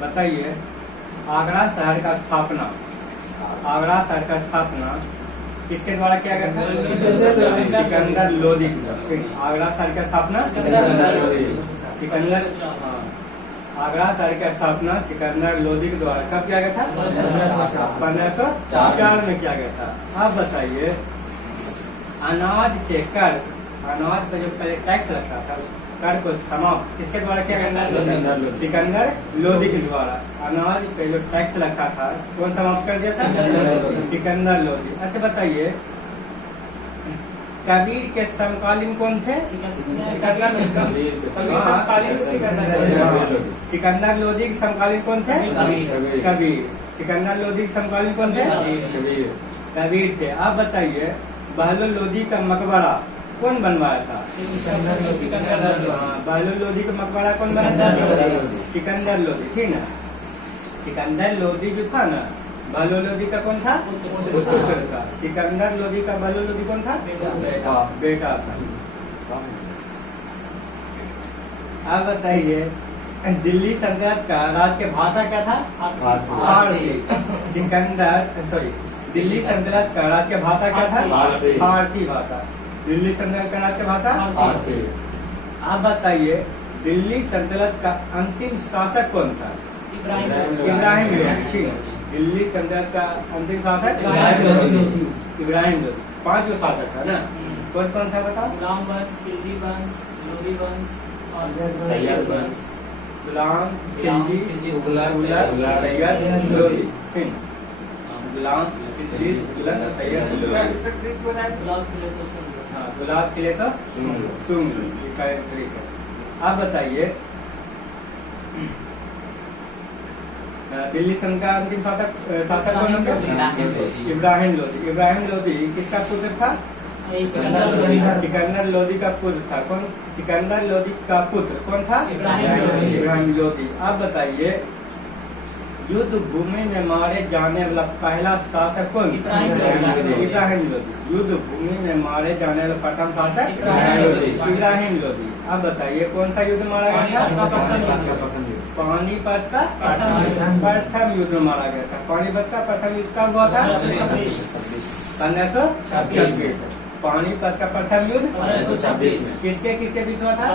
बताइए, आगरा शहर का स्थापना किसके द्वारा किया गया था? सिकंदर लोदी। आगरा शहर की स्थापना आगरा शहर की स्थापना सिकंदर लोदी के द्वारा कब किया गया था? 1504 में किया गया था। अब बताइए, अनाज पर जो पहले टैक्स लगता था कर को समाप्त किसके द्वारा किया गया? सिकंदर लोदी के द्वारा। अनाज पे जो टैक्स लगता था कौन समाप्त कर दिया था? सिकंदर लोदी। अच्छा बताइए, कबीर के समकालीन कौन थे? सिकंदर लोदी के समकालीन कौन थे? कबीर। सिकंदर लोदी के समकालीन कौन थे? कबीर थे। आप बताइए, बहलोल लोदी का मकबरा कौन बनवाया था? बहलोल लोदी का मकबरा कौन बनाया था? सिकंदर लोदी। ठीक ना? सिकंदर लोदी जो था ना, बहलोल लोदी का कौन था? पुत्र था। सिकंदर लोदी का बहलोल लोदी कौन था? बेटा था। अब बताइए, दिल्ली सल्तनत का राज के भाषा क्या था? फारसी। दिल्ली सल्तनत का राज के भाषा क्या था? फारसी भाषा। दिल्ली सल्तनत का राज की भाषा फारसी। आप बताइए, दिल्ली सल्तनत का अंतिम शासक कौन था? इब्राहिम लोदी। दिल्ली सल्तनत का अंतिम शासक इब्राहिम लोदी। 5 जो शासक था ना, कौन कौन सा बताओ? गुलाम वंश, खिलजी वंश, लोदी वंश और सैयद वंश। गुलाम, खिलजी, सैयद, लोदी। गुलाम, खिलजी, सैयद, गुलाब खिले तो सुन। इसका एक तरीका। आप बताइए, दिल्ली सल्तनत का अंतिम शासक कौन था? इब्राहिम लोदी। इब्राहिम लोदी किसका पुत्र था? सिकंदर लोदी का पुत्र था। कौन? सिकंदर लोदी का पुत्र कौन था? इब्राहिम लोदी। आप बताइए, युद्ध भूमि में मारे जाने वाला पहला शासक कौन? इब्राहिम लोदी। युद्ध भूमि में मारे जाने वाला प्रथम शासक इब्राहिम लोदी। अब बताइए, कौन सा युद्ध मारा गया था? पानीपत का प्रथम युद्ध मारा गया था। पानीपत का प्रथम युद्ध कब हुआ था? 1526। पानीपत का प्रथम युद्ध 1526 में किसके बीच हुआ था?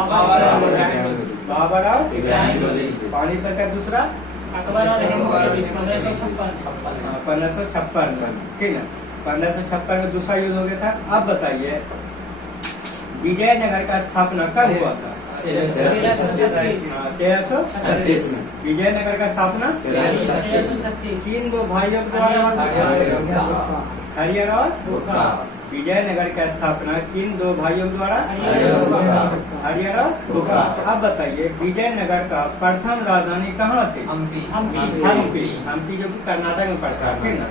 बाबर और इब्राहिम लोदी। पानीपत का दूसरा अकबर और अहमद के बीच 1556 में। ठीक है, 1556 में दूसरा युद्ध हो गया था। अब बताइए, विजयनगर का स्थापना कब हुआ था? 1336 में। विजयनगर का स्थापना 3 भाइयों द्वारा हरियर और विजयनगर का स्थापना किन 2 भाइयों द्वारा? हरियर और बुखा। अब बताइए, विजयनगर का प्रथम राजधानी कहाँ थी? हम्पी, जो कि कर्नाटक में पड़ता है। ठीक ना?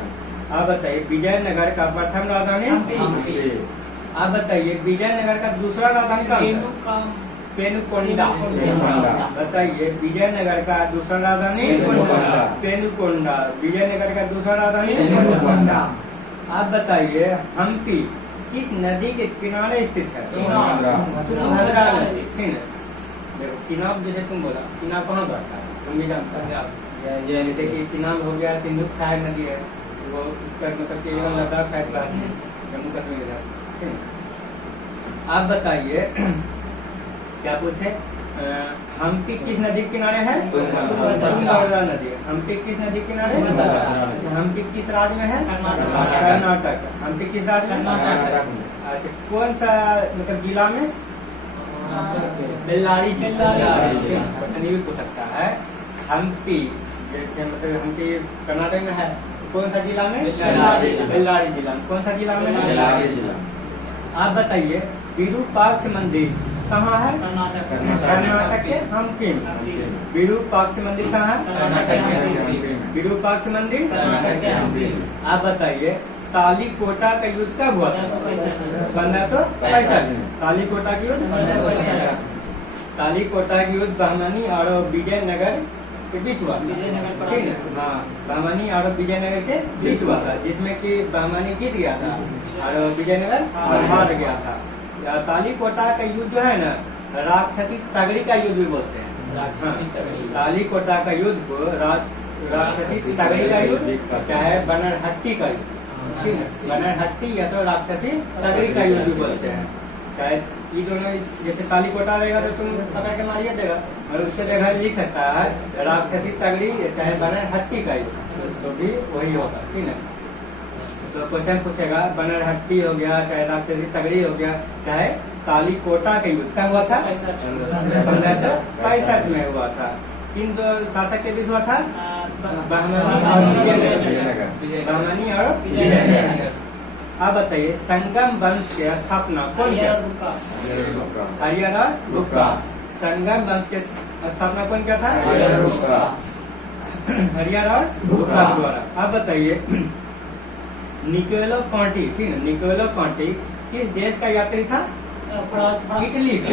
अब बताइए, विजयनगर का प्रथम राजधानी हम्पी। अब बताइए, विजयनगर का दूसरा राजधानी कहाँ था? पेनुकोंडा। बताइए, विजयनगर का दूसरा राजधानी पेनुकोंडा। विजयनगर का दूसरा राजधानी पेनुकोंडा। आप बताइए, हम्पी किस नदी के किनारे स्थित है? तुंगभद्रा नदी। ठीक है? चिनाब, जैसे तुम बोला, चिनाब कहाँ पड़ता है? तुम भी जानते हो। जैसे कि चिनाब हो गया, सिंधु सहायक नदी है, वो उत्तर मतलब लद्दाख साइड पर आती है, जम्मू कश्मीर है। आप बताइए, क्या पूछे? हम्पी किस नदी के किनारे है? तुंगभद्रा नदी। हम्पी किस नदी के किनारे? हम्पी किस राज्य में है? कर्नाटक। हम्पी किस राज्य में? अच्छा, कौन सा मतलब जिला में? बेल्लारी। प्रश्न ये हो सकता है, हम्पी मतलब हम्पी कर्नाटक में है, कौन सा जिला में? बेल्लारी जिला में। कौन सा जिला में? आप बताइए, विरूपाक्ष मंदिर कहाँ है? कर्नाटक के हम्पी में। विरूपाक्ष मंदिर कहाँ है? विरूपाक्ष मंदिर। आप बताइए, तालीकोटा का युद्ध कब हुआ था? 1565 में। तालीकोटा का युद्ध बहमनी और विजयनगर के बीच हुआ। ठीक है? हाँ, बहमनी और विजयनगर के बीच हुआ था, जिसमें कि बहमनी जीत गया था और विजयनगर हार गया था। तालीकोटा का युद्ध जो है ना, राक्षसी तगड़ी का युद्ध भी बोलते हैं। तालीकोटा का युद्ध को राक्षसी तगड़ी का युद्ध, चाहे बनरहट्टी का युद्ध, ठीक है, बनरहट्टी या तो राक्षसी तगड़ी का युद्ध भी बोलते हैं। चाहे ये दोनों, जैसे तालीकोटा रहेगा तो तुम पकड़ के मारिए देगा, और उसके जगह लिख सकता है राक्षसी तगड़ी चाहे बनरहट्टी का युद्ध, तो भी वही होगा, ठीक है। तो क्वेश्चन पूछेगा बनरहट्टी हो गया, चाहे राक्षसी तगड़ी हो गया, चाहे तालीकोटा का युद्ध कब हुआ था? 1565 में हुआ था। किन दो शासक के बीच हुआ था? बहमनी और विजयनगर। बहमनी और विजयनगर। अब बताइए संगम वंश की स्थापना कौन किया? हरिहर और बुक्का। संगम वंश के स्थापना कौन किया था? हरिहर और बुक्का द्वारा। अब बताइए निकोलो कॉन्टी, ठीक है, निकोलो कॉन्टी किस देश का यात्री था? इटली का।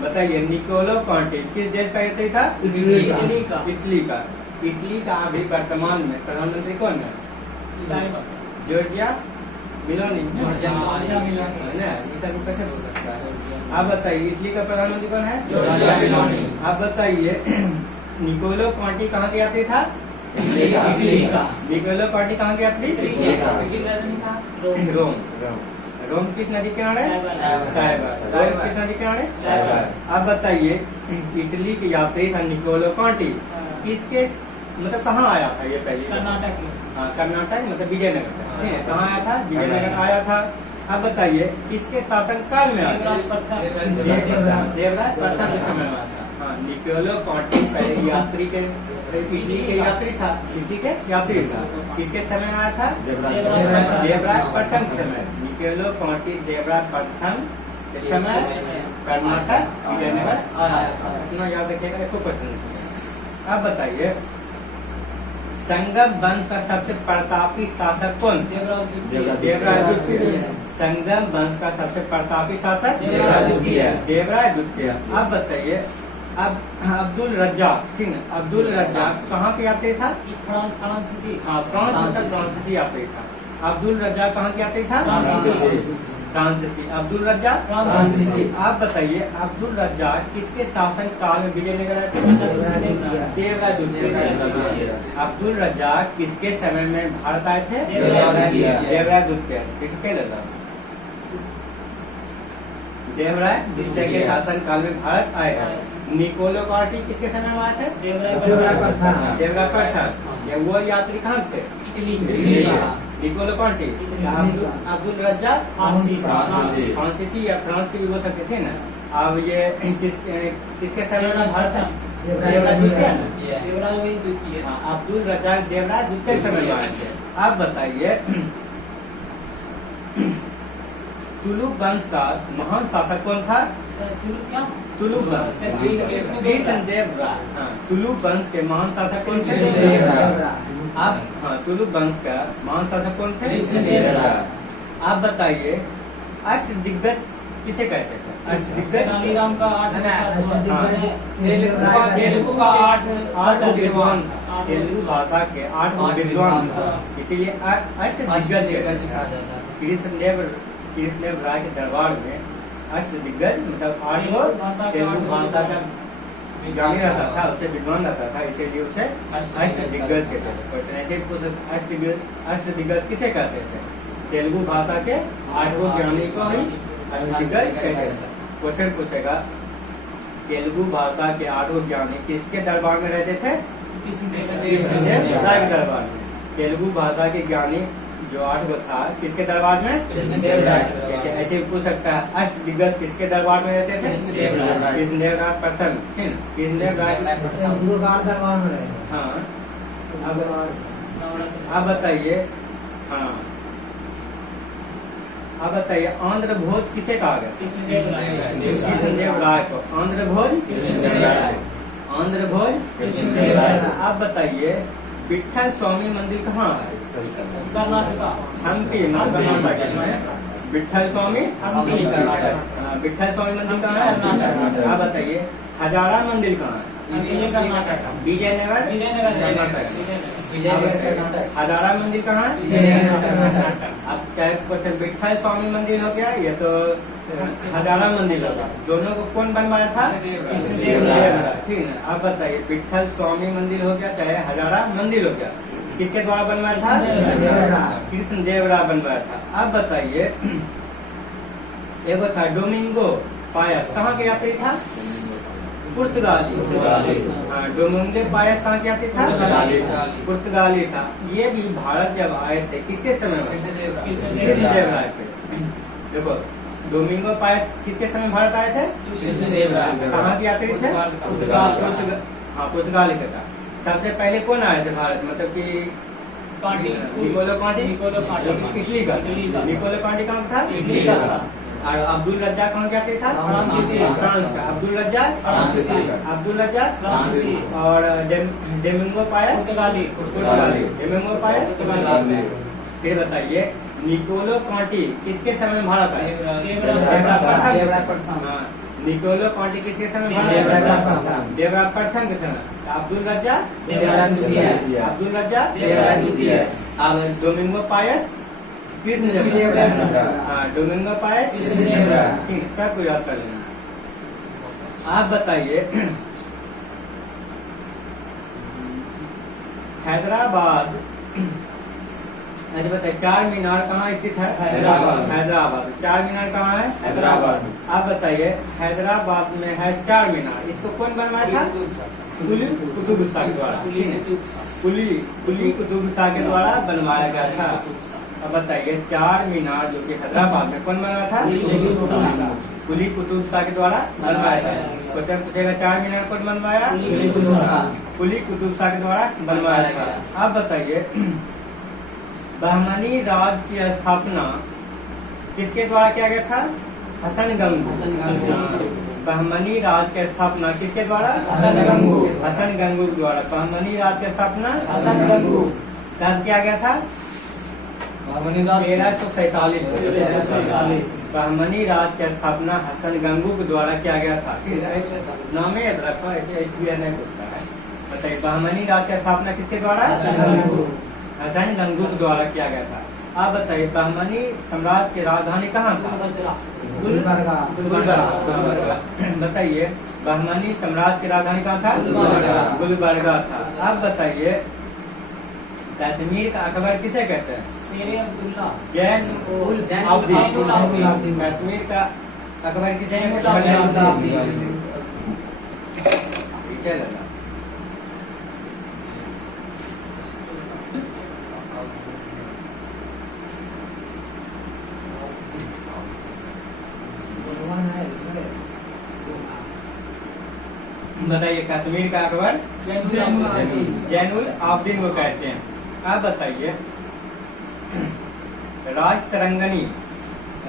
बताइए निकोलो कॉन्टी किस देश का यात्री था? इटली का। इटली का अभी वर्तमान में प्रधानमंत्री कौन है? जॉर्जिया मिलोनी। कैसे बोल सकता है? आप बताइए इटली का प्रधानमंत्री कौन है? जॉर्जिया मिलोनी। आप बताइए निकोलो कॉन्टी कहाँ के यात्री था? इटली का। निकोलो कॉन्टी कहाँ के यात्री? रोम। रोम किस नदी के किनारे? टाइबर। रोम किस नदी के किनारे? अब बताइए इटली के यात्री था निकोलो कॉन्टी, किसके मतलब कहाँ आया था ये पहले? कर्नाटक। हाँ, कर्नाटक मतलब विजयनगर, ठीक है। कहाँ आया था? विजयनगर आया था। अब बताइए किसके शासन काल में आया? देवराज प्रथम के समय में आया था। हाँ, निकोलो कॉन्टी पहले यात्री के इटली के यात्री था, इटली के यात्री था। किसके समय में आया था? देवराज प्रथम के समय। निकोलो कॉन्टी देवराज प्रथम के समय कर्नाटक विजयनगर आया था। इतना याद रखिएगा, एक क्वेश्चन। अब बताइए संगम वंश का सबसे प्रतापी शासक कौन? देवराज द्वितीय। संगम वंश का सबसे प्रतापी शासक देवराज द्वितीय। अब बताइए अब अब्दुल रज्जाक, ठीक है, अब्दुल रज्जाक कहाँ के यात्री था? फ्रांसीसी। हाँ, फ्रांसीसी यात्री था। अब्दुल रज्जाक कहाँ के यात्री था? फ्रांसीसी। अब्दुल रज्जाक फ्रांसीसी। आप बताइए अब्दुल रज्जाक किसके शासन काल में विजयनगर आए थे? देवराज द्वितीय। अब्दुल रज्जाक किसके समय में भारत आए थे? देवराज द्वितीय। देवराज द्वितीय के शासन काल में भारत आए। निकोलो कॉन्टी किसके समय में आए थे? देवराज प्रथम। वो यात्री कहाँ थे? इटली। निकोलो कॉन्टी। अब्दुल रज्जाक फ्रांसीसी या फ्रांस के भी बोल सकते थे ना। अब ये किसके समय में भारत है? देवराज द्वितीय। अब्दुल रज्जाक देवराज द्वितीय समय में आए थे। आप बताइए तुलु वंश का महान शासक कौन था? तुलु वंश। तुलु वंश के महान शासक कौन थे? आप हाँ, तुलु वंश का महान शासक कौन थे? आप बताइए अष्ट दिग्गज किसे कहते थे? अष्ट दिग्गज तेनालीराम का आठ विद्वान, तेलुगु भाषा के 8 विद्वान, इसीलिए अष्ट दिग्गज। कृष्णदेव राय के दरबार में अष्ट दिग्गज मतलब 8 लोग तेलुगु भाषा का ज्ञानी रहता था, उससे विद्वान रहता था, इसीलिए उसे अष्ट दिग्गज कहते थे। क्वेश्चन ऐसे अष्ट दिग्गज किसे कहते थे? तेलुगु भाषा के 8 ज्ञानी को ही अष्ट दिग्गज कहते थे। क्वेश्चन पूछेगा तेलुगु भाषा के 8 ज्ञानी किसके दरबार में रहते थे? कृष्णदेव राय के दरबार में। तेलुगु भाषा के ज्ञानी जो 8 था किसके दरबार में? ऐसे पूछ सकता है अष्ट दिग्गज किसके दरबार में रहते थे? कृष्णदेव राय प्रथम। कृष्णदेव राय दरबार में रहे। हाँ, अब बताइए हाँ, अब बताइए आंध्र भोज किसे कहा गया? कृष्णदेव राय को आंध्र भोज। आंध्र भोज। अब बताइए विठल स्वामी मंदिर कहाँ है? हम्पी कर्नाटक में। विठल स्वामी विठल स्वामी मंदिर कहाँ है? आप बताइए हजारा मंदिर कहाँ है? ये कर्नाटक विजयनगर विजयनगर कर्नाटक। हजारा मंदिर कहाँ है? कर्नाटक। अब चाहे क्वेश्चन विठल स्वामी मंदिर हो गया या तो हजारा मंदिर हो गया, दोनों को कौन बनवाया था? कृष्णदेव कृष्णदेवराय। ठीक है, अब बताइए विठल स्वामी मंदिर हो गया चाहे हजारा मंदिर हो गया, किसके द्वारा बनवाया था? कृष्णदेवराय बनवाया था। अब बताइए एगो था डोमिंगो पायस, कहाँ के यात्री था? पुर्तगाली। हाँ, डोमिंगो पायस कहाँ के यात्री था? पुर्तगाली था। ये भी भारत जब आए थे किसके समय में? कृष्णदेवराय पे। देखो डोमिंगो पायस किसके समय भारत आए थे? कहाँ के यात्री थे? हाँ, पुर्तगाली के था। सबसे पहले कौन आए थे भारत, मतलब कि निकोलो कांटी, इटली का। निकोलो कांटी कहाँ का था? इटली का था। और अब्दुल रज्जाक कहाँ क्या था? फ्रांस का। अब्दुल रज्जाक और डोमिंगो पायस पुर्तगाली। Domingo Paes. फिर बताइए निकोलो कांटी किसके समय में भारत आए? निकोलो कांटी किसके समय में? देवराज प्रथम के समय। अब्दुल रज्जाक अब डोमिंगो पायस डोमिंगो पायस ठीक, सबको याद कर लेना। आप बताइए हैदराबाद, अच्छा बताइए चार मीनार कहाँ स्थित है? हैदराबाद। चार मीनार कहाँ है? हैदराबाद। आप बताइए हैदराबाद में है चार मीनार, इसको कौन बनवाया था? कुली कुतुब शाह के द्वारा। कुली कुतुब शाह के द्वारा बनवाया गया था। अब बताइए चार मीनार जो कि हैदराबाद में कौन बनवाया था? कुली कुतुब शाह के द्वारा बनवाया था। क्वेश्चन पूछेगा चार मीनार कौन बनवाया? कुली कुतुब शाह के द्वारा बनवाया था। अब बताइए बहमनी राज की स्थापना किसके द्वारा किया गया था? हसन गंगू। बहमनी राज की स्थापना किसके द्वारा? हसन गंगू के द्वारा। बहमनी राज की स्थापना कब किया गया था? 1347। बहमनी राज की स्थापना हसन गंगू के द्वारा किया गया था। नाम याद रखो, ऐसे SBI नहीं पूछता है। बताइए बहमनी राज की स्थापना किसके द्वारा? हसन गंगू के द्वारा किया गया था। आप बताइए बहमनी साम्राज्य की राजधानी कहाँ था? गुलबर्गा। बताइए बहमनी साम्राज्य की राजधानी कहाँ था? गुलबर्गा था। अब बताइए कश्मीर का अकबर किसे कहते हैं? जैनुल कश्मीर का अकबर किसे कहते हैं? बताइए कश्मीर का अकबर जैनुल आबदीन को कहते हैं। आप बताइए राज तरंगनी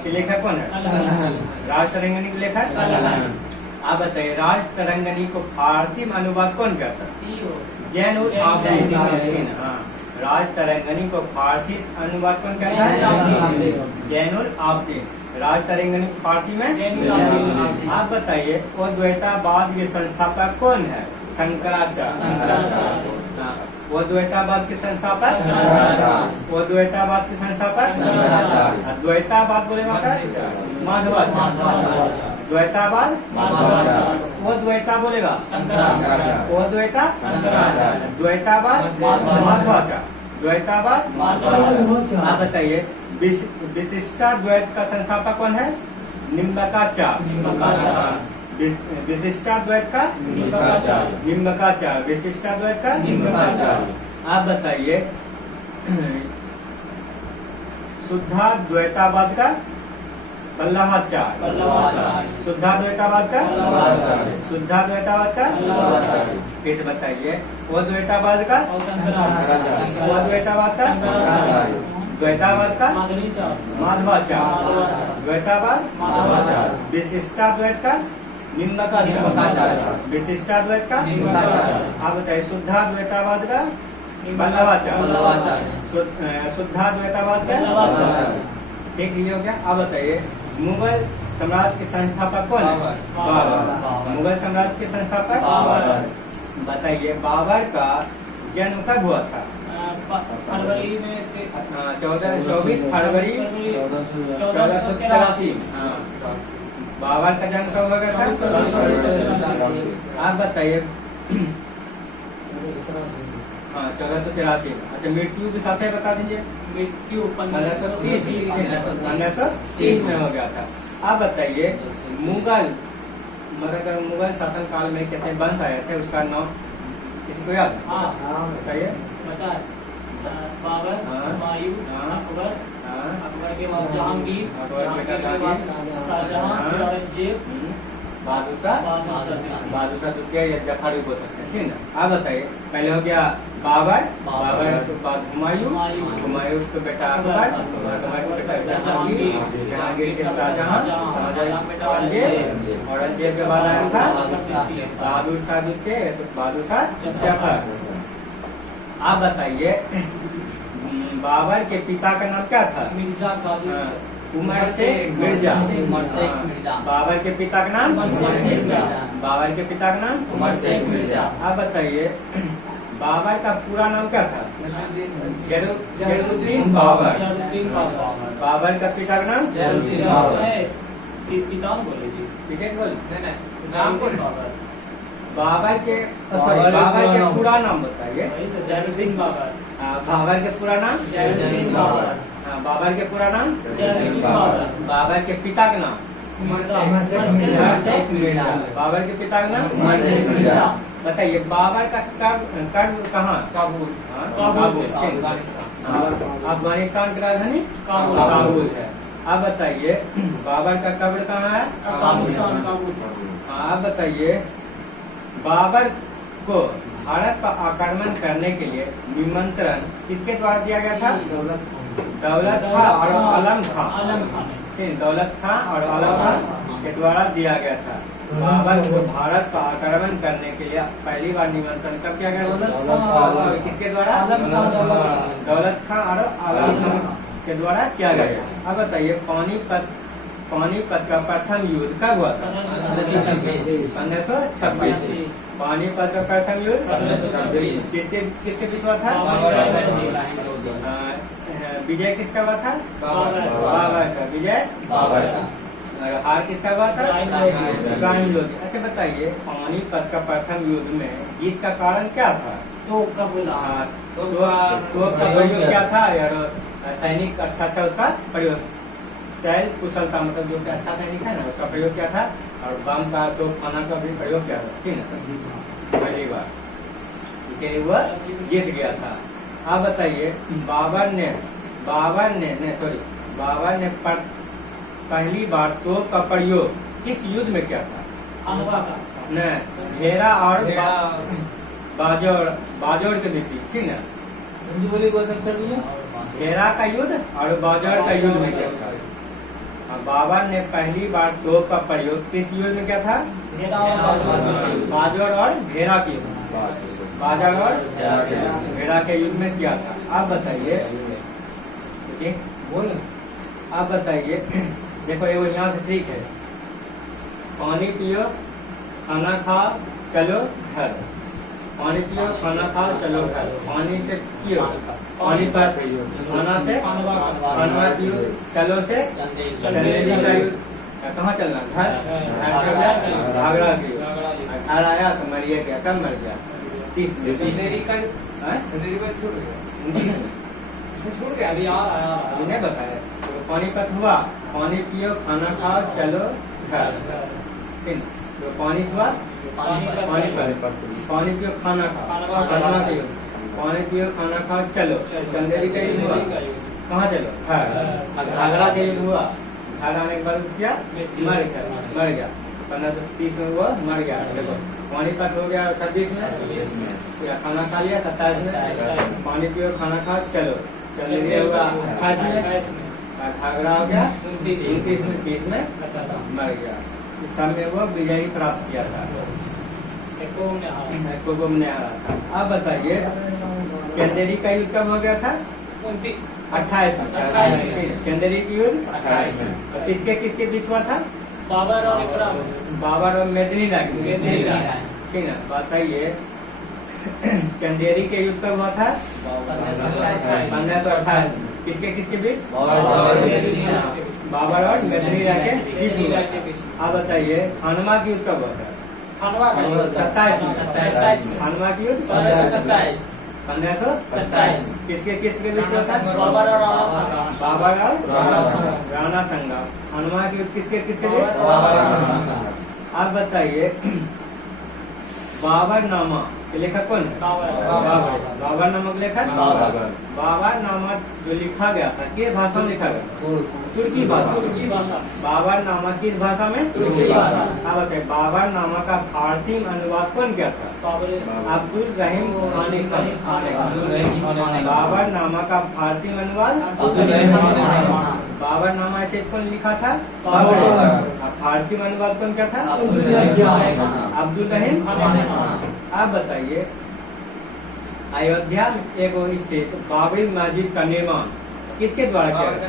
के लेखक कौन है? राज तरंगनी के लेखक? आप बताइए राज तरंगनी को फारसी में अनुवाद कौन करता है? जैनुल आबदीन। हाँ, राज तरंगनी को फारसी अनुवाद कौन करता है? जैनुल आबदीन। राज तरंगनी फारसी में। आप बताइए अद्वैतावाद के संस्थापक कौन है? शंकराचार्य। अद्वैतावाद के संस्थापक अद्वैतावाद के संस्थापक अद्वैतावाद बोलेगा माधवाचार्य। द्वैतावाद अद्वैता बोलेगा अद्वैता द्वैतावाद माधवाचार्य। द्वैतावाद। आप बताइए विशिष्टाद्वैत का संस्थापक कौन है? निम्बकाचार्य। विशिष्टाद्वैत का निम्बकाचार्य। विशिष्टाद्वैत का निम्बकाचार्य। आप बताइए शुद्धाद्वैतावाद का वल्लभाचार्य। शुद्धाद्वैतावाद का शुद्धाद्वैतावाद का फिर बताइए अद्वैतावाद का अद्वैतावाद का द्वैतावाद का माधवाचार्य। द्वैतावाद विशिष्टाद्वैत का निम्बकाचार्य। विशिष्टाद्वैत का आप बताइए शुद्धाद्वैतावाद का वल्लभाचार्य। शुद्धाद्वैतावाद का ठीक लिया हो गया। अब बताइए मुगल साम्राज्य के संस्थापक कौन है? बाबर। मुगल साम्राज्य के संस्थापक बताइए बाबर का जन्म कब हुआ था? फरवरी में 24 फरवरी 1483। हाँ, बाबर का जन्म कब हुआ था? आप बताइए। हाँ, 1483। अच्छा, मृत्यु के साथ बता दीजिए। मृत्यु 1530 में हो गया था। आप बताइए मुगल शासन काल में कितने वंश आए थे, उसका नाम किसी को याद? हाँ बताइए। बाबर, हुमायूं, अकबर, अकबर के बाद जहांगीर, जहांगीर के बाद शाहजहां, औरंगजेब, बादशाह द्वितीय या जफर भी बोल सकते हैं, ठीक है ना। आप बताइए, पहले हो गया बाबर, बाबर के बाद हुमायूं, हुमायूं के बेटा अकबर, अकबर के बेटा जहांगीर, जहांगीर के शाहजहां, औरंगजेब के बाद आया था बहादुर शाह द्वितीय, बहादुर शाह जफर। आप बताइए बाबर के पिता का नाम क्या था? मिर्जा गालिब, उमर शेख मिर्जा। बाबर के पिता का नाम? बाबर के पिता का नाम उमर शेख मिर्जा। आप बताइए बाबर का पूरा नाम क्या था? जलालुद्दीन बाबर। बाबर का पिता का नाम? जलालुद्दीन बाबर। पिता बोले जी, ठीक है, बोल। नाम बोल बाबर। बाबर के पूरा नाम बताइए। जलालुद्दीन बाबर। बाबर के पूरा नाम? जलालुद्दीन बाबर। बाबर के पूरा नाम? जलालुद्दीन बाबर। बाबर के पिता का नाम? उमर शेख मिर्जा। बाबर के पिता का नाम? उमर शेख मिर्जा। बताइए बाबर का कर्म कहाँ? काबुल। अफगानिस्तान की राजधानी काबुल है। आप बताइए बाबर का कब्र कहाँ है? अफगानिस्तान, काबुल। आप बताइए बाबर को भारत पर आक्रमण करने के लिए निमंत्रण किसके द्वारा दिया गया था? दौलत खां और आलम खां। दौलत खां और आलम खां के द्वारा दिया गया था। बाबर को भारत पर आक्रमण करने के लिए पहली बार निमंत्रण कब किया गया? किसके द्वारा? दौलत खां और आलम खां के द्वारा किया गया। अब बताइए पानीपत का प्रथम युद्ध कब हुआ था? 1526। पानीपत का प्रथम युद्ध किसके बीच हुआ था? विजय किसका हुआ था? बाबर का। विजय बाबर का। हार किसका हुआ था? इब्राहिम लोधी। अच्छा बताइए पानीपत का प्रथम युद्ध में जीत का कारण क्या था? तो का प्रयोग क्या था यार? सैनिक अच्छा उसका प्रयोग, शैल कुशलता, मतलब जो अच्छा सैनिक है ना उसका प्रयोग क्या था, और बम का तो खाना का भी प्रयोग क्या था, ठीक है। पहली बार इसलिए वह जीत गया था। आप बताइए बाबर ने पहली बार तोप का प्रयोग किस युद्ध में किया था? घेरा और बाजौर के बीच, ठीक है। घेरा का युद्ध और बाजौर का युद्ध में किया था। बाबर ने पहली बार तोप का प्रयोग किस युद्ध में किया था? बाजौर और घेरा के युद्ध, बाजौर और घेरा के युद्ध में किया था। आप बताइए देखो ये यहाँ से ठीक है। पानी पियो खाना खाओ चलो घर, पानी पियो खाना खाओ चलो घर। पानी से पियो, पानी पर खाना से खाना पियो, चलो से चंदेरी का युद्ध। कहाँ चलना? घर। घाघरा की घर आया तो मरिए गया। कब मर गया? 30 में। अभी नहीं बताया। पानीपत हुआ, पानी पियो खाना खाओ चलो घर, ठीक। तो पानी हुआ पानीपत, पानी पियो खाना खाओ, पानी पियो खाना खाओ चलो। चंदेरी का युद्ध हुआ, कहाँ चलो? घर। घाघरा का युद्ध हुआ, घर आने के बाद क्या? मर गया। 1530 में वो मर गया। देखो पानीपत हो गया 26 में, खाना खा लिया 27 में। पानी पियो खाना खाओ चलो। चंदेरी हुआ 28 में, घाघरा हो गया 29 में, 30 में मर गया। इस सब में वो विजयी प्राप्त किया था, एको में नहीं हारा था। अब बताइए चंदेरी का युद्ध कब हो गया था? 28 में। चंदेरी की युद्ध 28 में। किसके बीच हुआ था? बाबर और मेदिनी राय, ठीक है। बताइए चंदेरी के युद्ध कब हुआ था? 1528। किसके किसके बीच? बाबर और मेदिनी राय के बीच हुआ था। आप बताइए खानवा की युद्ध कब हुआ था? 27 में। खानवा की युद्ध 1527। किसके किसके बीच हुआ था? बाबर और राणा संगा। खानवा की युद्ध किसके किसके बीच? आप बताइए बाबरनामा के लेखक कौन है? बाबरनामा के लेखक बाबरनामा जो लिखा गया था किस भाषा में लिखा गया? तुर्की भाषा। बाबरनामा किस भाषा में? तुर्की भाषा। अब बताइए बाबरनामा का फारसी में अनुवाद कौन किया था? अब्दुल रहीम खानी खान। बाबरनामा का फारसी में अनुवाद बाबरनामा ऐसे कौन लिखा था? बाबर। फारसी में अनुवाद कौन किया था? अब्दुल रहीम। आप बताइए अयोध्या में एक स्थित बाबरी मस्जिद का निर्माण किसके द्वारा किया गया?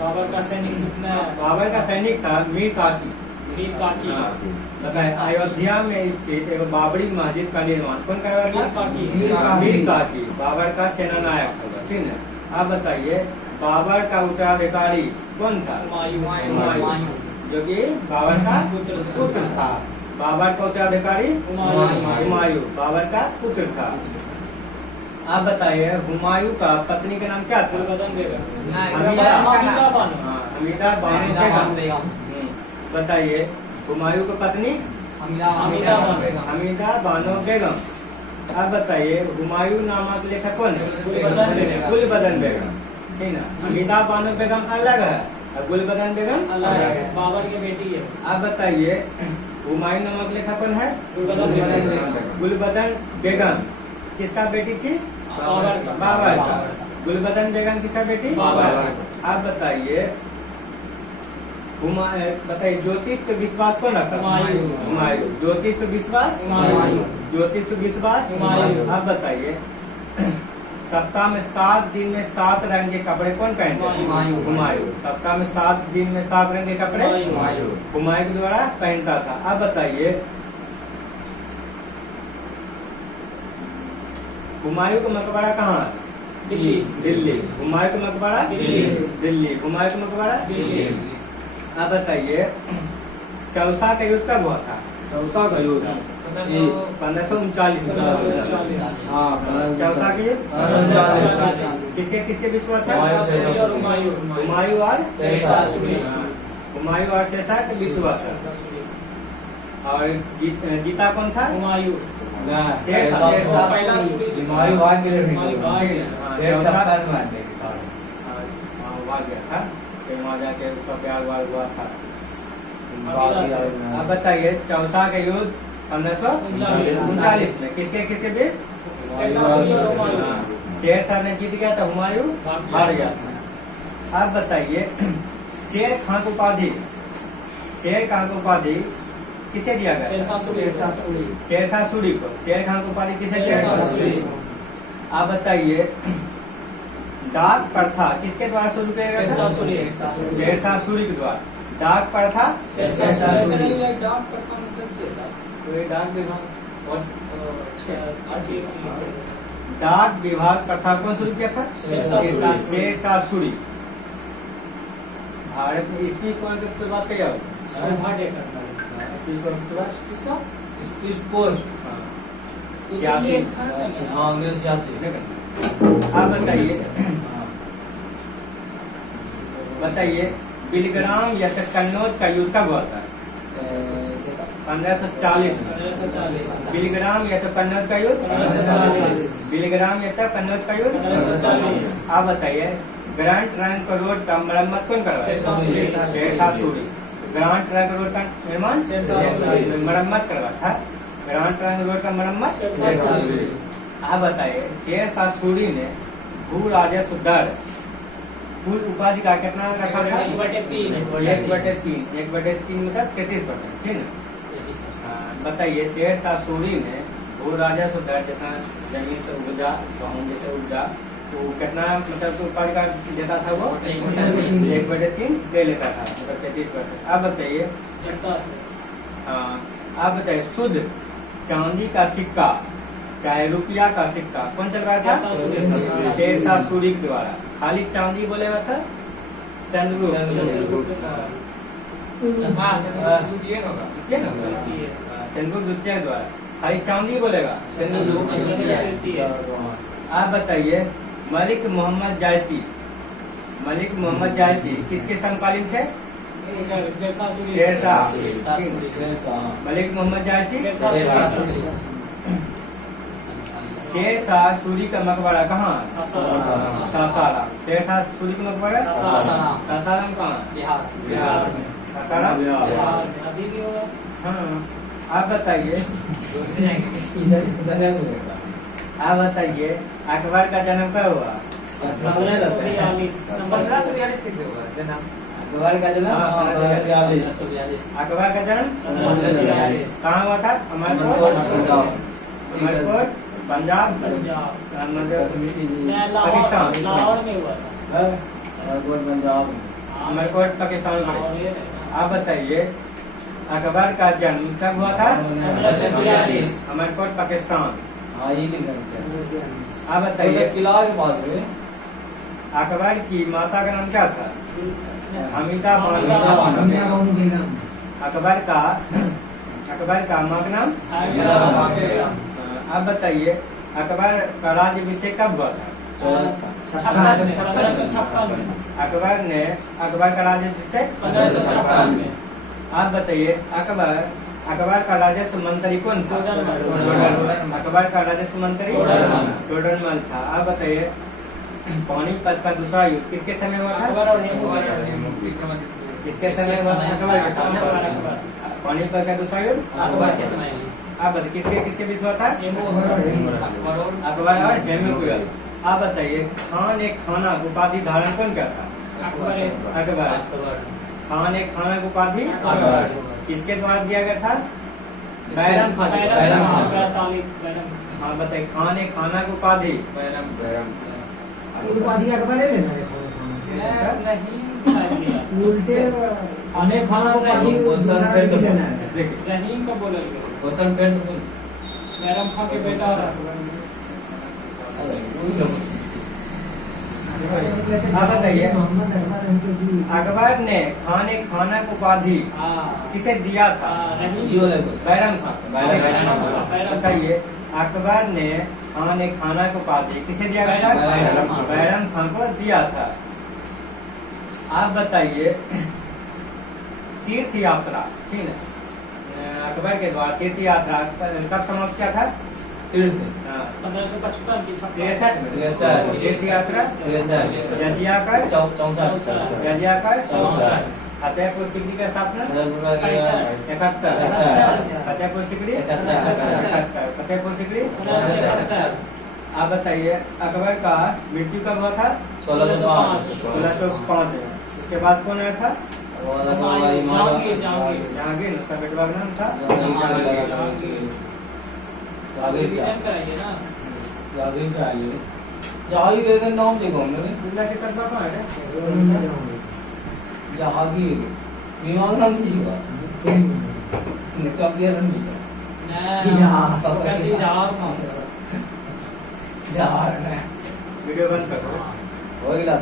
बाबर का सैनिक था मीर काकी। बताए अयोध्या में स्थित एक बाबरी मस्जिद का निर्माण कौन करवाया? मीर काकी। बाबर का सेनानायक था, ठीक है। आप बताइए बाबर का उत्तराधिकारी कौन था? हुमायूं, जो कि बाबर का पुत्र था। बाबर का उत्तराधिकारी हुमायूं, बाबर का पुत्र था। आप बताइए हुमायूं का पत्नी का नाम क्या था? हमीदा बानो बेगम। बताइए हुमायूं की पत्नी हमीदा बानो बेगम। आप बताइए हुमायूं नामक लेखक कौन है? गुलबदन बेगम, ठीक है। हमीदा बानो बेगम अलग है और गुलबदन बेगम अलग है, बाबर की बेटी है। आप बताइए हुमायूं नामक लेखक कौन है? गुलबदन बेगम किसका बेटी थी? बाबर का। गुलबदन बेगम किसका बेटी? बाबर। आप बताइए बताइए ज्योतिष पे विश्वास कौन रखता? हुमायूं। ज्योतिष पे विश्वास? ज्योतिष पे विश्वास? आप बताइए सप्ताह में 7 दिन में 7 रंग के कपड़े कौन पहनते? हुमायूं। सप्ताह में 7 दिन में 7 रंग के कपड़े हुमायूं के द्वारा पहनता था। अब बताइए हुमायूं का मकबरा कहाँ है? दिल्ली। हुमायूं का मकबरा दिल्ली। हुमायूं का मकबरा दिल्ली। अब बताइए चौसा का युद्ध कब हुआ था? चौसा का युद्ध 1539। चौसा का युद्ध किसके किसके बीच हुआ था? हुमायूं और शेरशाह के बीच हुआ था। और जीता कौन था? हुमायूं। शेरशाह गया था, वहाँ जाके उसका प्यार वार हुआ था। अब बताइए चौसा का युद्ध 1539 में किसके किसके बीच? शेरशाह ने जीत गया था, हुमायूं हार गया था। अब बताइए शेर खान को उपाधि किसे दिया गया? शेरशाह सूरी को। शेर खान को उपाधि किसे दिया गया? आप बताइए डाक प्रथा किसके द्वारा शुरू किया गया? शेरशाह सूरी के द्वारा। डाक प्रथा डाक विभाग प्रथा कौन शुरू किया था? शेरशाह सूरी। भारत में ईस्वी कौन की शुरुआत किया? आप बताइए बिलग्राम या कन्नौज का युद्ध कब हुआ था? 1540 में। बिलग्राम या तो कन्नौज का युद्ध 1540। बिलग्राम या तो कन्नौज का युद्ध 1540। आप बताइए ग्रैंड ट्रंक रोड का मरम्मत कौन करवाया? Sher Shah Suri. Grand Trunk Road का निर्माण मरम्मत करवाया था। ग्रैंड ट्रंक रोड का मरम्मत शेरशाह सूरी। आप बताइए शेरशाह सूरी ने भू राजस्व दर कुल उपाधि का कितना रखा था? 1/3 मतलब 33%, ठीक है। बताइए शेरशाह सूरी ने भू राजस्व दर जितना जमीन से उपजा गेहूं जैसे उपजा तो कितना मतलब उपाधि का देता था? वो 1/3 ले लेता था, मतलब 33%। अब बताइए आप बताइए शुद्ध चांदी का सिक्का चाहे रुपया का सिक्का कौन चलवाया था? शेरशाह सूरी के द्वारा। खाली चांदी बोलेगा था चंद्रगुप्त। द्वितीय होगा। ठीक है ना? चंद्रगुप्त द्वितीय के द्वारा। खाली चांदी बोलेगा चंद्रगुप्त द्वितीय। आप बताइए मलिक मोहम्मद जायसी किसके समकालीन थे? शेरशाह। मलिक मोहम्मद जायसी शेरशाह सूरी का मकबरा कहाँ? सासाराम। शेरशाह सूरी का मकबरा सासाराम कहाँ? बिहार में। सासाराम अभी भी होगा। हाँ। आप बताइए अकबर का जन्म कब हुआ? 1542 कैसे हुआ जन्म? अकबर का जन्म अकबर का जन्म 1542 कहाँ हुआ था? अमरकोट पंजाब पाकिस्तान। लाहौर में हुआ था। पंजाब अमरकोट पाकिस्तान में। आप बताइए अकबर का जन्म कब हुआ था? 1542 अमरकोट पाकिस्तान। हाँ ये नहीं करते आप बताइए किला के पास है अकबर की माता का नाम क्या था? हमीदा बानो। अकबर का माँ का नाम? आप बताइए अकबर का राज्याभिषेक कब हुआ था? 1556 अकबर का राज्याभिषेक 1556 में। आप बताइए अकबर का राजस्व मंत्री कौन था? अकबर का राजस्व मंत्री टोडरमल था। आप बताइए पानीपत का दूसरा युद्ध किसके समय हुआ था? अकबर और किसके समय हुआ था? अकबर के समय। पानीपत का दूसरा युद्ध अकबर के समय में। आप बताइए किसके बीच हुआ था? अकबर और हेमू के युद्ध। आप बताइए खान एक खाना उपाधि धारण कौन क्या था? अकबर। खान एक खाना उपाधि किसके द्वारा दिया गया था? बैरम खान। हाँ बताइए खान एक खाना उपाधि उपाधि अकबर है लेना उल्टे अनेक खाना उपाधि लेना है। देखिए रहीम का बोला गया। क्वेश्चन पेन बैरम खान के बेटा और आप बताइए अकबर ने खान एक खाना उपाधि किसे दिया था? बैरम खान। बताइए अकबर ने खान एक खाना को उपाधि किसे दिया गया था? बैरम खान को दिया था। आप बताइए तीर्थ यात्रा ठीक है अकबर के द्वारा तीर्थ यात्रा कब समाप्त किया था? 1555 की 63 में। तीर्थ यात्रा जदियाकर फतेहपुर सिकरी का स्थापना 71। फतेहपुर सिकरी 71। फतेहपुर सिकरी। आप बताइए अकबर का मृत्यु कब हुआ था? 1605 में। उसके बाद कौन आया था? जहांगीर। उसका बेटवा का नाम था जहांगीर नाम देखो दुनिया के कस्बा कहाँ है? जहांगीर विमान नाम किसीका चौकिया रन वीडियो बंद कर दो। हो गया